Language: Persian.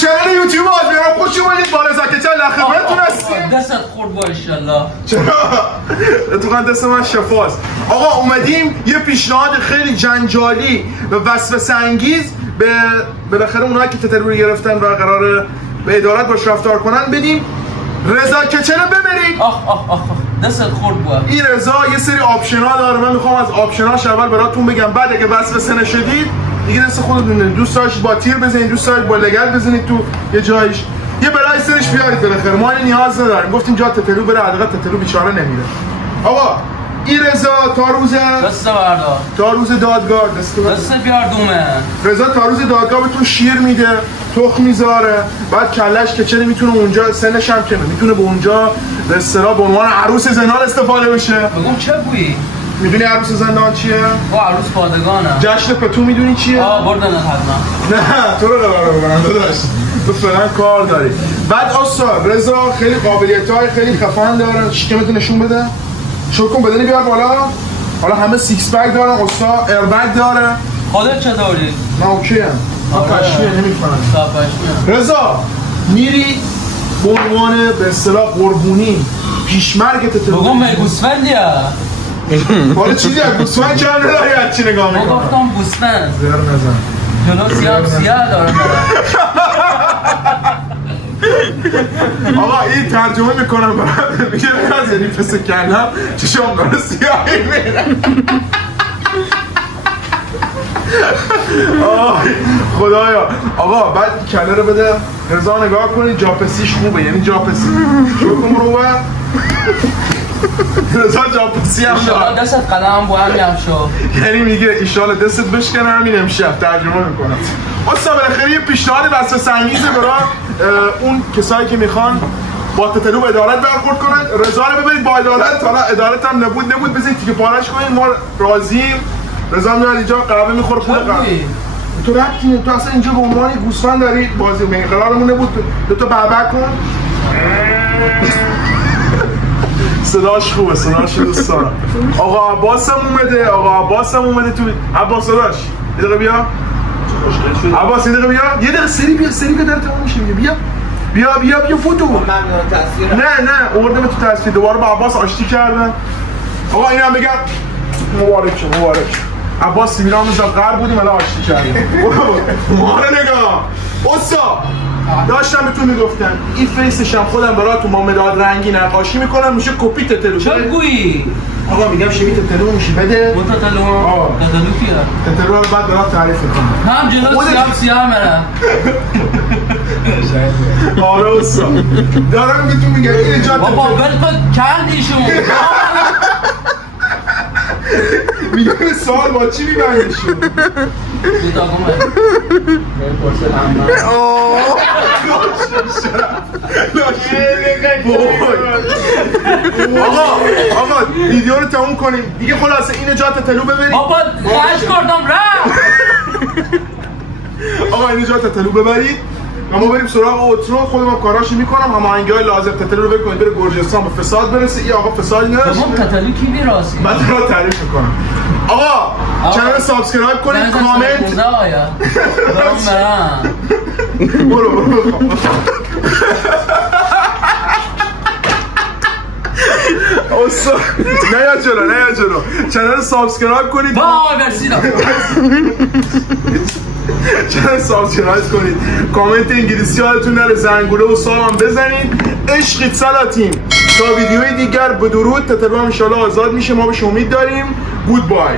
چنل یوتیوب آزمیرم خوش اومدید با رضاکچل خدمتتون هستیم. دستت خورد با انشالله. چرا؟ اتفاقا دست من شفاست. آقا اومدیم یه پیشنهاد خیلی جنجالی و وسوسه انگیز به بالاخره اونایی که تتر رو گرفتن و قراره به عدالت باش رفتار کنن بدیم. رضاکچل ببرید. آخ دستت خورد با. این رضا یه سری آپشن‌ها داره. من میخوام از آپشن‌هاش اول براتون بگم، بعد اگه وسوسه نشدید دیگه دست خودتونه. دوست داشت با تیر بزنید، دوست داشت با لگد بزنید تو یه جایش، یه بلای سرش بیارید بالاخره. ما این نیاز نداریم، گفتیم جا تتلو بره، حداقل تتلو بیچاره نمیره. آقا این رضا تا روز دادگاه دست بیاردومه. رضا تا روز دادگاه بهتون شیر میده، تخم میذاره، بعد کلش که چه میتونه اونجا، سنش هم که میتونه به اونجا به اصطلاح به عنوان عروس زندان استفاده بشه. بگم چه بویی؟ میدونی عروس زندان چیه؟ عروس پادگانه. جشن پتو میدونی چیه؟ بردن حتما. نه تو رو قراره ببرن داداش، تو فعلا کار داری. بعد آسا رضا خیلی قابلیت‌های خیلی خفن داره. شکمتو نشون بده. شو کن بدنی بیار بالا. حالا همه سیکس پک دارن، استا ایربگ داره. خودت چه داری؟ من اوکی ام. من پشمیه نمیفهمم. رضا میری به عنوان به اصطلاح قربونی پیشمرگت تو بگم گوسفندیه. حالا چیزی از گوسفند چرا نداری؟ از چی نگاه میکنم؟ ما گفتم گوسفند. زر نزن. جلو سیاه دارم. آقا این ترجمه میکنم برای میگه از یعنی پس کردم چشم داره سیاهی میره. خدایا. آقا بعد کله رو بده رضا نگاه کنید، جاپسیش خوبه، یعنی جاپسی شکم رو بر رضا جاپسی هم داره. دستت قدم با هم شو، یعنی میگه ایشالا دستت بشکنه همین امشب. ترجمه میکنم. اصلا بالاخره یه پیشنهاد وسوسه انگیزه برای اون کسایی که میخوان با تتلو به عدالت برخورد کنن. رضا رو ببرید با عدالت. حالا عدالت هم نبود بزنید تیکه پارش کنید، ما راضییم. رضا میاد اینجا قهوه میخوره، پول قهوه تو ربطی. تو اصلا اینجا به عنوان گوسفند داری بازی می‌کنی. قرارمون نبود تو بابا کن. صداش خوبه، صداش دوست دارم. آقا عباس هم اومده. تو عباس صداش یه دقیقه بیا. عباس یه دقیقه بیا. یه دقیقه سری بیا داره تموم میشه. بیا فوتو. نه اوردم تو تصویر. دوباره با عباس آشتی کردن. آقا اینا هم بگم مبارک. عباس سیمیران میزد غرب بودیم الان آشتی کردیم. ما رو نگاه استا داشتم بهتون میگفتم این فیسش هم خودم براتون با مداد رنگی نقاشی میکنم، میشه کپی تتلو. چه گویی؟ آقا میگم شبیه تتلو میشه. بده من تتلو کیه؟ تتلو رو بعد برات تعریف میکنم. هم جلو سیاه میره. آره استا دارم بهتون میگم این ایجاد بابا ول کندیشون. میگم سال با چی میبندیشون؟ آقا ویدیو رو تموم کنیم دیگه. خلاصه اینو جا تتلو ببرید. بابا خواهش کردم آقا اینو جا تتلو ببرید و ما بریم سراغ اوترو. خودم کاراشو میکنم، هماهنگی‌های لازم تتلو رو بکنید بره گرجستان به فساد برسه. این آقا فساد نداشت. بابا تتلو کی میراسی؟ من رو تعریف میکنم. آقا چنل سابسکرایب کنید، کامنت برو. اوستا نه جلو چنل سابسکرایب کنید. چنل سابسکرایب کنید، کامنت انگلیسی هاتون نره، زنگوله و سال هم بزنید. عشقید سلاتیم. تا ویدیوی دیگر بدرود. تتلو ان شاءالله آزاد میشه، ما بهش امید داریم. گود بای.